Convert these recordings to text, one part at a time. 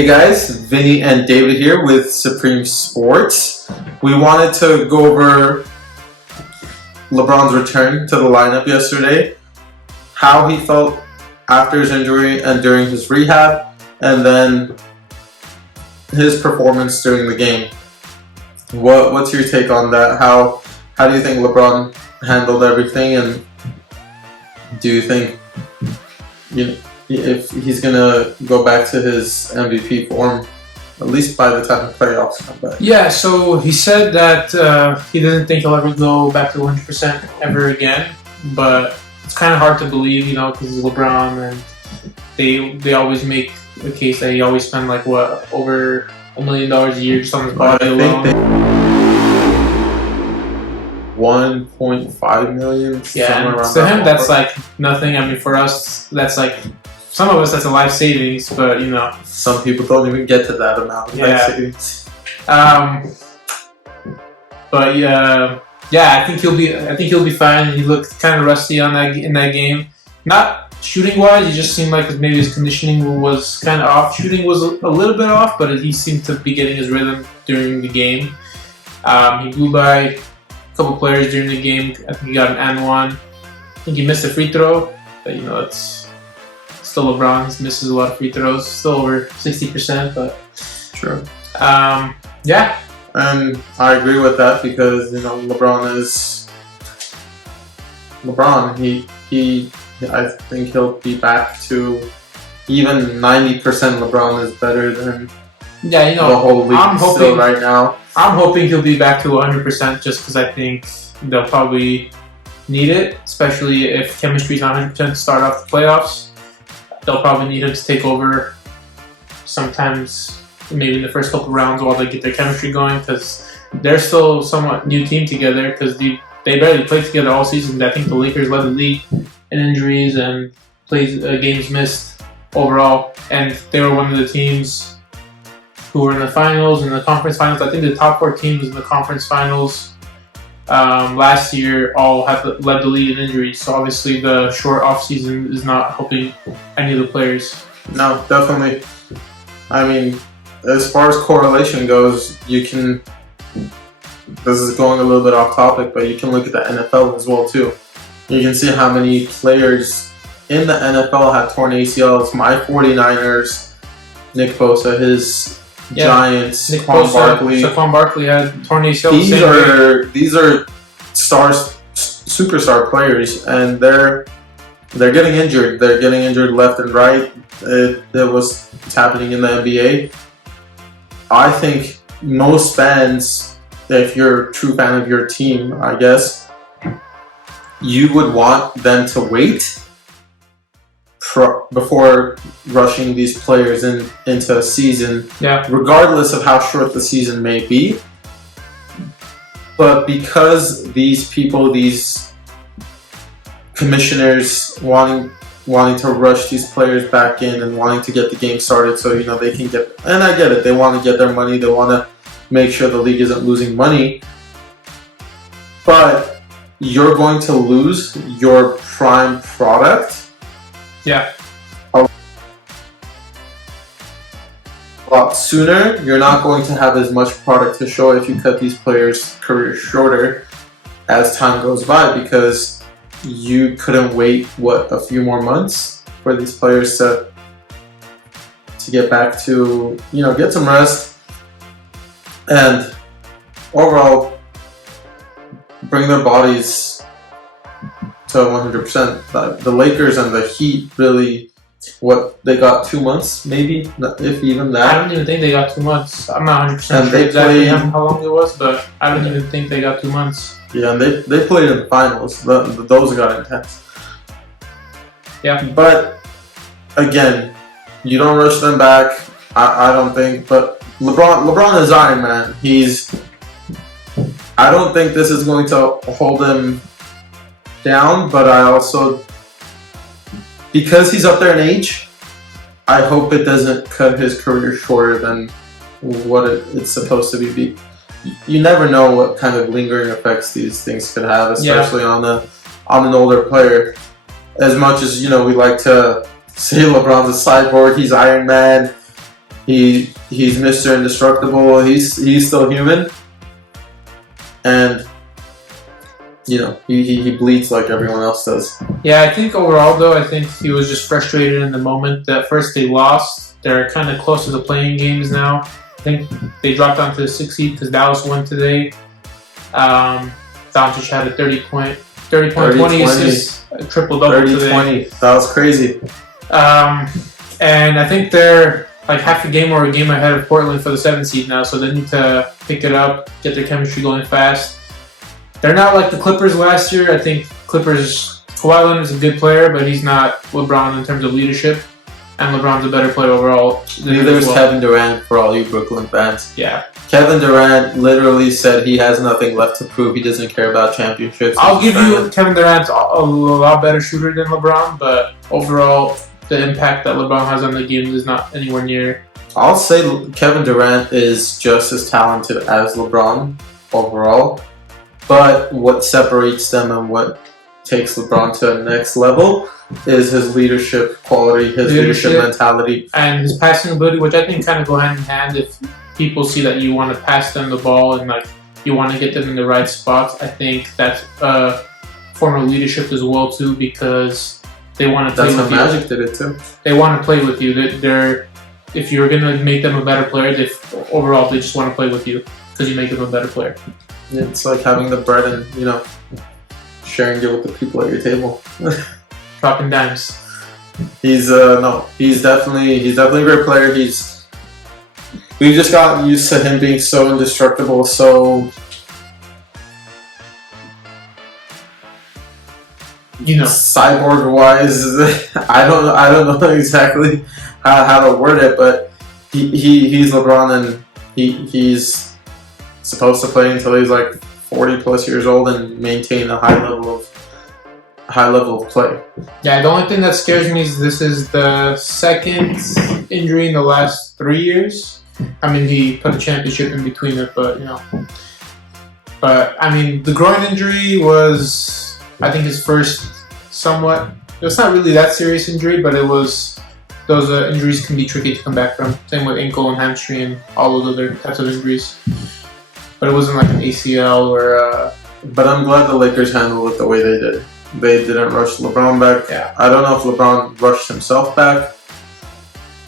Hey guys, Vinny and David here with Supreme Sports. We wanted to go over LeBron's return to the lineup yesterday, how he felt after his injury and during his rehab, and then his performance during the game. What's your take on that? How do you think LeBron handled everything, and do you think if he's gonna go back to his MVP form, at least by the time the playoffs come back? Yeah, so he said that he doesn't think he'll ever go back to 100% ever again, but it's kind of hard to believe, because he's LeBron, and they always make the case that he always spend over $1 million a year just on his body alone. 1.5 million. Yeah, to him that's like nothing. I mean, for us, that's like, some of us that's a life savings, but some people don't even get to that amount of life savings. But I think he'll be fine. He looked kind of rusty in that game. Not shooting wise, he just seemed like maybe his conditioning was kind of off. Shooting was a little bit off, but he seemed to be getting his rhythm during the game. He blew by a couple players during the game. I think he got an and one. I think he missed a free throw, but it's still LeBron. He misses a lot of free throws, still over 60%, but true. Yeah. And I agree with that because LeBron is LeBron. I think he'll be back to even 90% LeBron is better than the whole league still right now. I'm hoping he'll be back to 100% just because I think they'll probably need it, especially if chemistry's not 100% to start off the playoffs. They'll probably need him to take over sometimes, maybe in the first couple rounds while they get their chemistry going, because they're still somewhat new team together because they barely played together all season. I think the Lakers led the league in injuries and games missed overall, and they were one of the teams who were in the finals and the conference finals. I think the top 4 teams in the conference finals last year all led the league in injuries. So obviously the short off season is not helping any of the players. No, definitely. I mean, as far as correlation goes, this is going a little bit off topic, but you can look at the NFL as well too. You can see how many players in the NFL had torn ACLs. My 49ers, Nick Bosa, his Giants, Saquon Barkley had torn ACL. These are superstar players, and they're getting injured. They're getting injured left and right. It's happening in the NBA. I think most fans, if you're a true fan of your team, I guess, you would want them to wait before rushing these players into a season, regardless of how short the season may be. But because these commissioners wanting to rush these players back in and wanting to get the game started so they can get, and I get it, they want to get their money, they want to make sure the league isn't losing money, but you're going to lose your prime product a lot sooner. You're not going to have as much product to show if you cut these players' careers shorter as time goes by, because you couldn't wait a few more months for these players to get back to get some rest and overall bring their bodies to 100%. The Lakers and the Heat really, they got 2 months, maybe, if even that. I don't even think they got 2 months. I'm not 100% sure exactly how long it was, but I don't even think they got 2 months. Yeah, and they played in the finals. Those got intense. Yeah. But again, you don't rush them back. I don't think. But LeBron is Iron Man. I don't think this is going to hold him down, but I also, because he's up there in age, I hope it doesn't cut his career shorter than what it's supposed to be. You never know what kind of lingering effects these things could have, especially on an older player. As much as we like to say LeBron's a cyborg, he's Iron Man, He's Mr. Indestructible. He's still human, and he bleeds like everyone else does. Yeah, I think overall though, I think he was just frustrated in the moment. At first they lost. They're kind of close to the playing games now. I think they dropped down to the 6th seed because Dallas won today. Doncic had a 30-point, 20 assists, triple-double today. 30-20. That was crazy. And I think they're like half a game or a game ahead of Portland for the 7th seed now, so they need to pick it up, get their chemistry going fast. They're not like the Clippers last year. I think Clippers, Kawhi Leonard is a good player, but he's not LeBron in terms of leadership. And LeBron's a better player overall. Neither is Kevin Durant, for all you Brooklyn fans. Yeah. Kevin Durant literally said he has nothing left to prove. He doesn't care about championships. I'll give you Kevin Durant's a lot better shooter than LeBron, but overall, the impact that LeBron has on the game is not anywhere near. I'll say Kevin Durant is just as talented as LeBron overall, but what separates them and what takes LeBron to the next level is his leadership quality, his leadership mentality. And his passing ability, which I think kind of go hand in hand. If people see that you want to pass them the ball and like you want to get them in the right spots, I think that's a form of leadership as well too, because they want to play with you. That's how Magic did it too. They want to play with you. They're if you're going to make them a better player, overall they just want to play with you because you make them a better player. It's like having the bread and sharing it with the people at your table. Dropping dimes. He's definitely a great player. We've just gotten used to him being so indestructible, so cyborg wise. I don't know exactly how to word it, but he's LeBron and he's supposed to play until he's like 40 plus years old and maintain a high level of play. Yeah, the only thing that scares me is this is the second injury in the last 3 years. I mean, he put a championship in between it, but But I mean, the groin injury was, I think, his first somewhat. It's not really that serious injury, but it was. Those injuries can be tricky to come back from. Same with ankle and hamstring and all those other types of injuries. But it wasn't like an ACL or. But I'm glad the Lakers handled it the way they did. They didn't rush LeBron back. Yeah. I don't know if LeBron rushed himself back,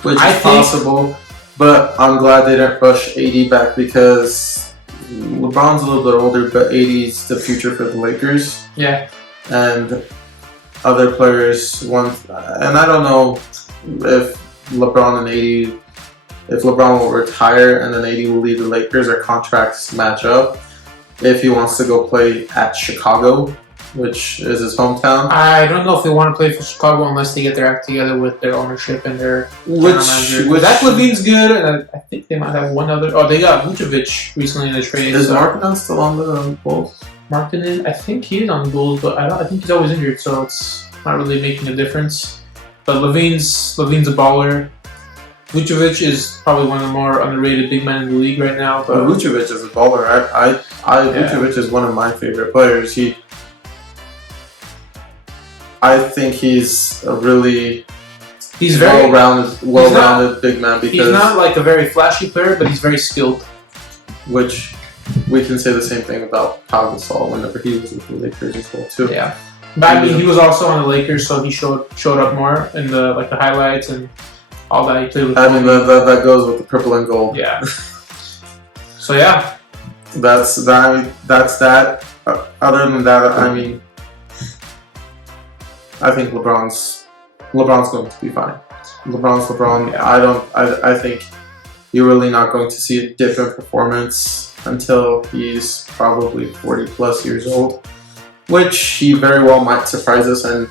which is possible. But I'm glad they didn't rush AD back because LeBron's a little bit older, but AD's the future for the Lakers. Yeah. And other players want, and I don't know if LeBron and AD, if LeBron will retire and then AD will leave the Lakers, their contracts match up. If he wants to go play at Chicago, which is his hometown. I don't know if they want to play for Chicago unless they get their act together with their ownership and their manager. Zach LaVine's good, and I think they might have one other. Oh, they got Vucevic recently in the trade. Is Markkanen still on the Bulls? Markkanen, I think he's on the Bulls, but I think he's always injured, so it's not really making a difference. But LaVine's a baller. Vucevic is probably one of the more underrated big men in the league right now. But Vucevic is a baller. Vucevic is one of my favorite players. I think he's a really well-rounded big man because he's not like a very flashy player, but he's very skilled. Which we can say the same thing about Pau Gasol whenever he was with the Lakers as well too. Yeah, but I mean he was also on the Lakers, so he showed up more in the highlights and all that. He played with. I mean that goes with the purple and gold. Yeah. So yeah, that's that. Other than that, I mean, I think LeBron's going to be fine. LeBron's LeBron. Yeah. I think you're really not going to see a different performance until he's probably 40 plus years old, which he very well might surprise us and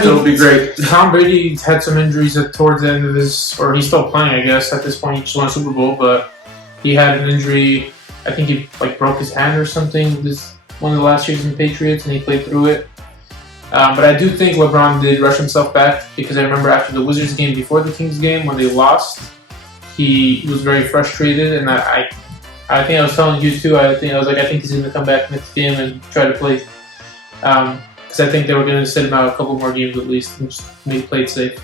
still be great. Tom Brady had some injuries towards the end of his, or he's still playing, I guess. At this point, he just won a Super Bowl, but he had an injury. I think he broke his hand or something. This one of the last years in the Patriots, and he played through it. But I do think LeBron did rush himself back because I remember after the Wizards game, before the Kings game, when they lost, he was very frustrated, and I think I was telling you too. I think he's going to come back next game and try to play, because I think they were going to sit him out a couple more games at least and just maybe play it safe.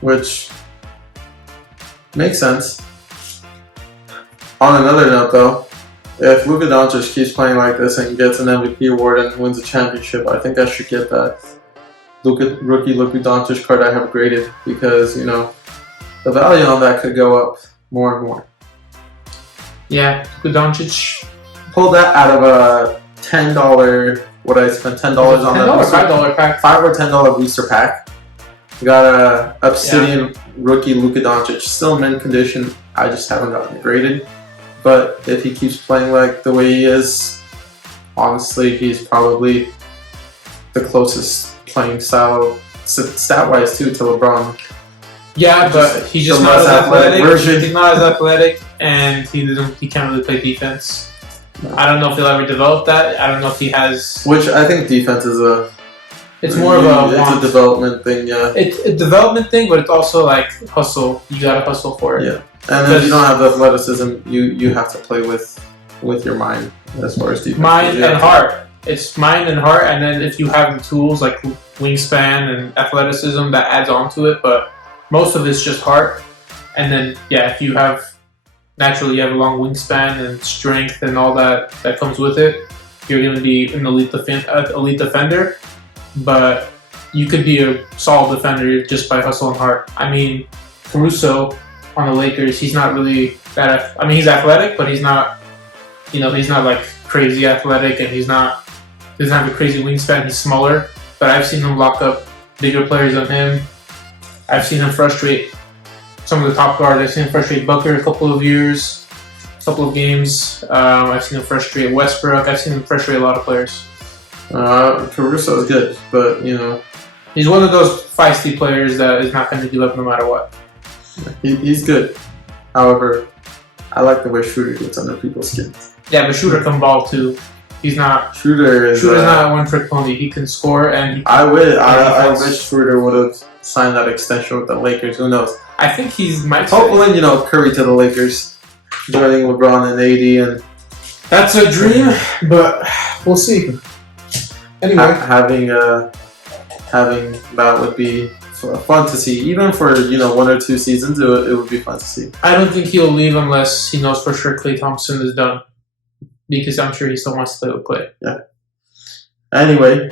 Which Makes sense. On another note, though, if Luka Doncic keeps playing like this and gets an MVP award and wins a championship, I think I should get that rookie Luka Doncic card I have graded because, you know, the value on that could go up more and more. Yeah, Luka Doncic. Pull that out of a $10, what I spent $10 on that. $5 pack. $5 or $10 booster pack. We got a Obsidian rookie Luka Doncic, still in mint condition. I just haven't gotten it graded. But if he keeps playing like the way he is, honestly, he's probably the closest playing style, stat-wise too, to LeBron. Yeah, but he's just not as athletic. He's not as athletic, and he can't really play defense. No. I don't know if he'll ever develop that. I don't know if he has. Which I think defense is a. It's more of a. It's a development thing, yeah. It's a development thing, but it's also like hustle. You gotta hustle for it. Yeah, and if you don't have the athleticism, you have to play with your mind as far as defense. Mind and heart. It's mind and heart, and then if you have the tools like wingspan and athleticism, that adds on to it. But most of it's just heart, and then if you have naturally you have a long wingspan and strength and all that comes with it, you're going to be an elite defender. But you could be a solid defender just by hustle and heart. I mean, Caruso on the Lakers, he's not really that. I mean, he's athletic, but he's not. He's not like crazy athletic, and he doesn't have a crazy wingspan. He's smaller, but I've seen him lock up bigger players than him. I've seen him frustrate some of the top guards. I've seen him frustrate Booker a couple of games. I've seen him frustrate Westbrook. I've seen him frustrate a lot of players. Caruso is good, but he's one of those feisty players that is not going to give up no matter what. He's good. However, I like the way Schroeder gets under people's skins. Yeah, but Schroeder can ball too. He's not. Schroeder's not a one-trick pony. He can score, and I wish Schroeder would have signed that extension with the Lakers. Who knows? I think might. Hopefully, Curry to the Lakers, joining LeBron and AD, and that's a dream, but we'll see. Anyway, having that would be fun to see. Even for 1 or 2 seasons, it would be fun to see. I don't think he'll leave unless he knows for sure Klay Thompson is done, because I'm sure he still wants to play with Klay. Yeah. Anyway.